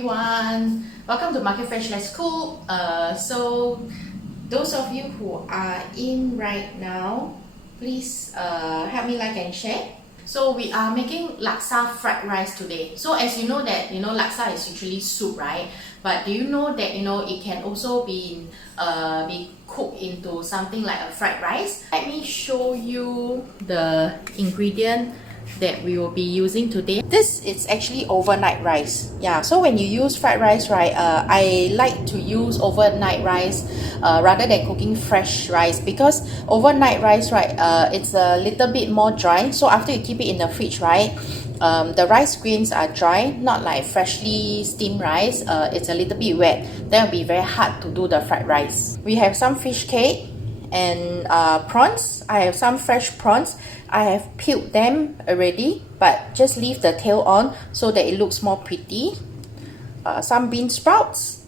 everyone, welcome to Market Fresh Let's Cook. So those of you who are in right now, please help me like and share. So we are making laksa fried rice today. So as you know that laksa is usually soup, right? But do you know that it can also be cooked into something like a fried rice? Let me show you the ingredient that we will be using today. This is actually overnight rice. Yeah, so when you use fried rice, right, I like to use overnight rice rather than cooking fresh rice, because overnight rice, right, it's a little bit more dry. So after you keep it in the fridge, right, the rice grains are dry, not like freshly steamed rice. It's a little bit wet. Then it'll be very hard to do the fried rice. We have some fish cake and prawns. I have some fresh prawns. I have peeled them already, but just leave the tail on so that it looks more pretty. Some bean sprouts,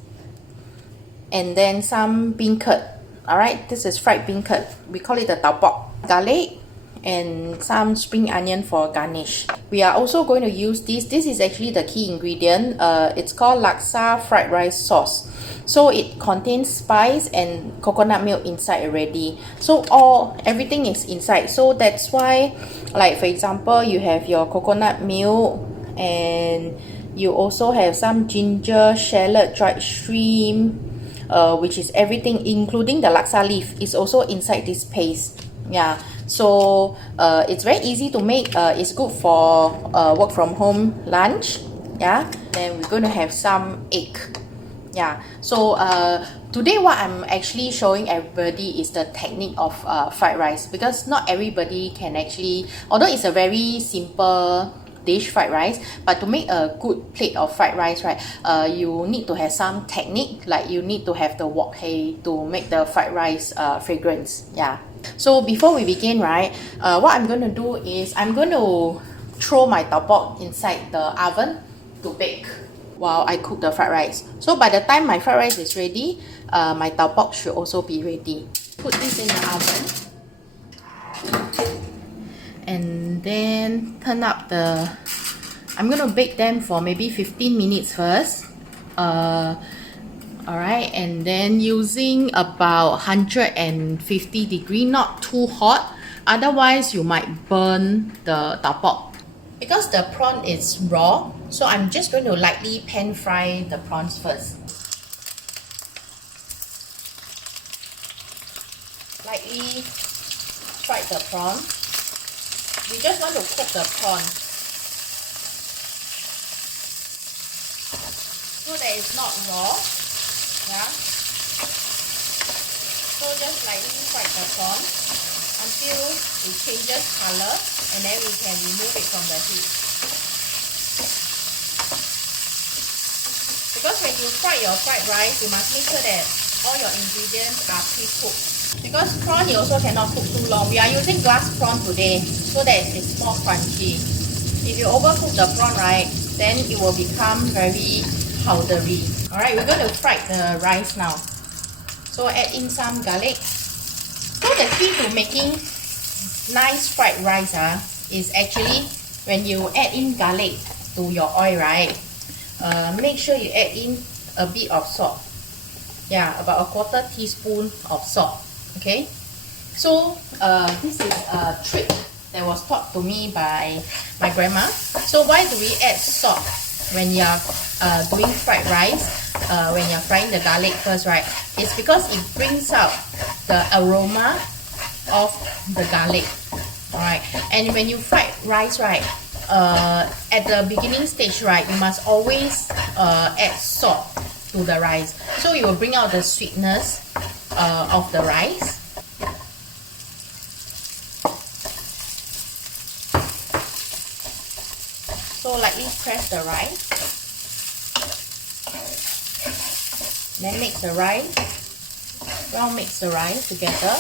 and then some bean curd. Alright, this is fried bean curd. We call it the tau pok. Garlic and some spring onion for garnish. We are also going to use this. This is actually the key ingredient. It's called Laksa Fried Rice sauce. So it contains spice and coconut milk inside already. So everything is inside. So that's why, like for example, you have your coconut milk, and you also have some ginger, shallot, dried shrimp, which is everything, including the laksa leaf, is also inside this paste. Yeah, so it's very easy to make. It's good for work from home lunch. Yeah, then we're going to have some egg. Yeah, so today what I'm actually showing everybody is the technique of fried rice, because not everybody can actually, although it's a very simple dish, fried rice, but to make a good plate of fried rice, right, you need to have some technique. Like you need to have the wok hei to make the fried rice fragrance. Yeah, so before we begin, right, what I'm going to do is I'm going to throw my tau pok inside the oven to bake while I cook the fried rice. So by the time my fried rice is ready, my tau pok should also be ready. Put this in the oven, and then turn up the, I'm gonna bake them for maybe 15 minutes first. Alright, and then using about 150 degree, not too hot, otherwise you might burn the tau pok. Because the prawn is raw, so I'm just going to lightly pan fry the prawns first. Lightly fry the prawn. We just want to cook the prawn so that it's not raw. Yeah. So just lightly fry the prawn until it changes color, and then we can remove it from the heat. Because when you fry your fried rice, you must make sure that all your ingredients are pre-cooked. Because prawn you also cannot cook too long. We are using glass prawn today so that it's more crunchy. If you overcook the prawn, right, then it will become very powdery. Alright, we're going to fry the rice now. So add in some garlic. So the key to making nice fried rice is actually when you add in garlic to your oil, right, make sure you add in a bit of salt. Yeah, about a 1/4 teaspoon of salt. Okay, so this is a trick that was taught to me by my grandma. So why do we add salt when you're doing fried rice? When you're frying the garlic first, right, it's because it brings out the aroma of the garlic. Alright, and when you fry rice, right, at the beginning stage, right, you must always add salt to the rice, so it will bring out the sweetness of the rice. So lightly press the rice, then mix the rice, well mix the rice together.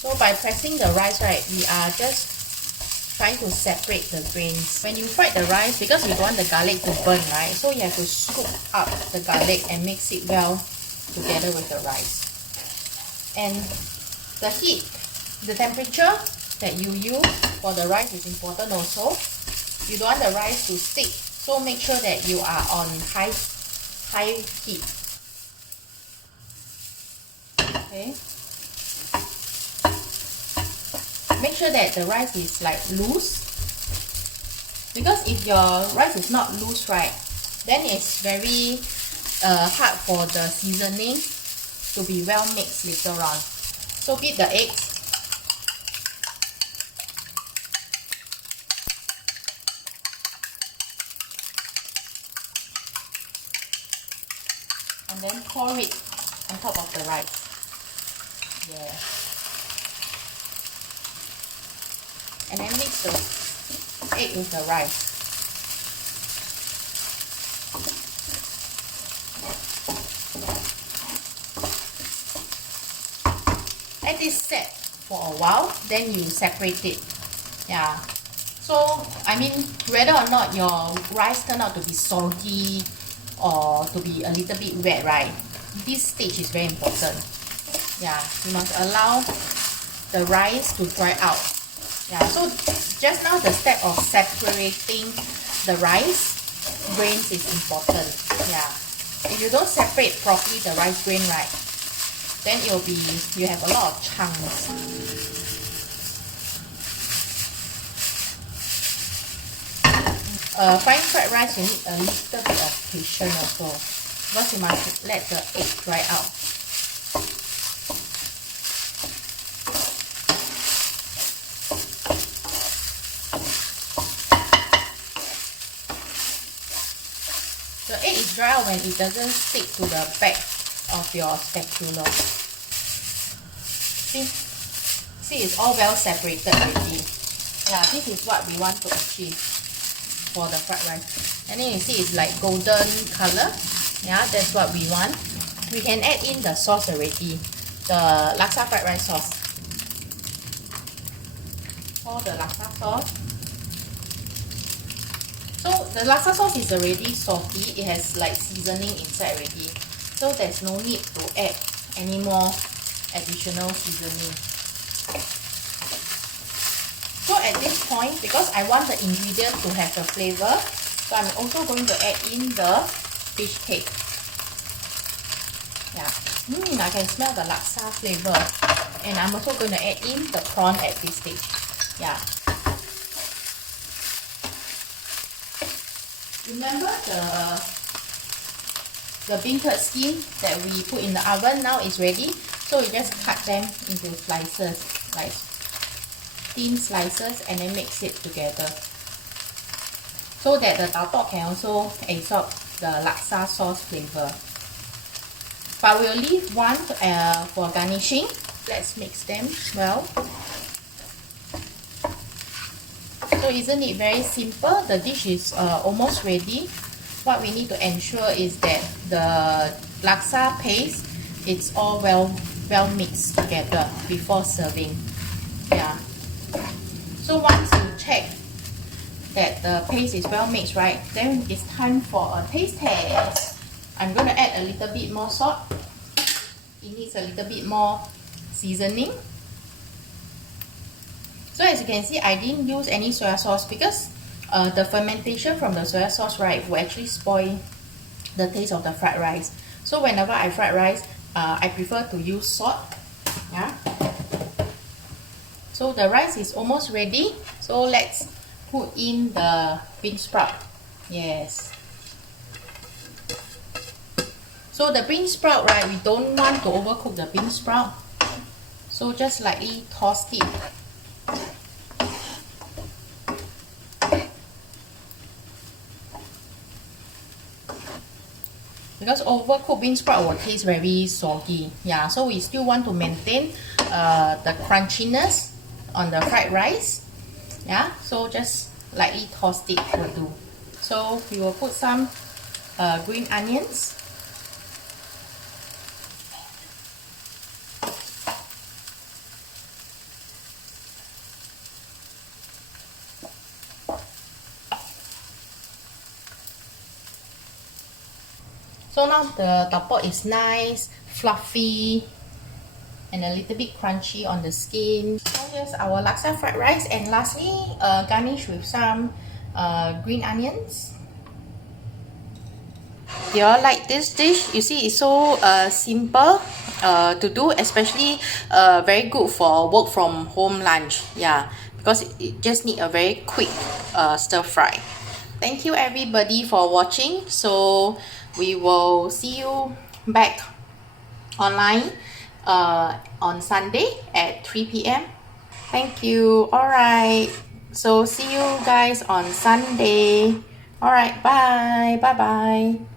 So by pressing the rice, right, we are just trying to separate the grains. When you fry the rice, because we don't want the garlic to burn, right, so you have to scoop up the garlic and mix it well together with the rice. And the heat, the temperature that you use for the rice is important also. You don't want the rice to stick, so make sure that you are on high heat. Okay. Make sure that the rice is like loose, because if your rice is not loose, right, then it's very hard for the seasoning to be well mixed later on. So beat the eggs. And then pour it on top of the rice. Yeah. And then mix the egg with the rice. Let this set for a while, then you separate it. Yeah. So, I mean, whether or not your rice turn out to be soggy or to be a little bit wet, right? This stage is very important. Yeah, you must allow the rice to dry out. Yeah, so just now the step of separating the rice grains is important. Yeah, if you don't separate properly the rice grain, right, then you have a lot of chunks. Frying fried rice, you need a little bit of patience also, because you must let the egg dry out. The egg is dry out when it doesn't stick to the back of your spatula. See, it's all well separated already. Yeah, this is what we want to achieve for the fried rice. And then you see it's like golden color. Yeah, that's what we want. We can add in the sauce already, the laksa fried rice sauce. Pour the laksa sauce. So the laksa sauce is already salty. It has like seasoning inside already. So there's no need to add any more additional seasoning. So at this point, because I want the ingredient to have the flavor, so I'm also going to add in the fish cake. Yeah, I can smell the laksa flavor. And I'm also going to add in the prawn at this stage. Yeah. Remember the bean curd skin that we put in the oven now is ready. So we just cut them into slices, like thin slices, and then mix it together, so that the tau tok can also absorb the laksa sauce flavor. But we'll leave one for garnishing. Let's mix them well. So isn't it very simple? The dish is almost ready. What we need to ensure is that the laksa paste, it's all well mixed together before serving. Yeah. So once you check that the paste is well mixed, right, then it's time for a taste test. I'm going to add a little bit more salt. It needs a little bit more seasoning. So as you can see, I didn't use any soya sauce because the fermentation from the soya sauce, right, will actually spoil the taste of the fried rice. So whenever I fried rice, I prefer to use salt. Yeah. So the rice is almost ready. So let's put in the bean sprout. Yes. So the bean sprout, right, we don't want to overcook the bean sprout. So just lightly toss it. Because overcooked bean sprout will taste very soggy. Yeah, so we still want to maintain the crunchiness on the fried rice. Yeah, so just lightly toss it will do. So we will put some green onions. So now the tau tok is nice, fluffy, and a little bit crunchy on the skin. So here's our laksa fried rice, and lastly, garnish with some green onions. You all like this dish? You see, it's so simple to do, especially very good for work from home lunch. Yeah, because it just need a very quick stir fry. Thank you everybody for watching. So we will see you back online on Sunday at 3 p.m. Thank you. All right. So see you guys on Sunday. All right. Bye. Bye bye.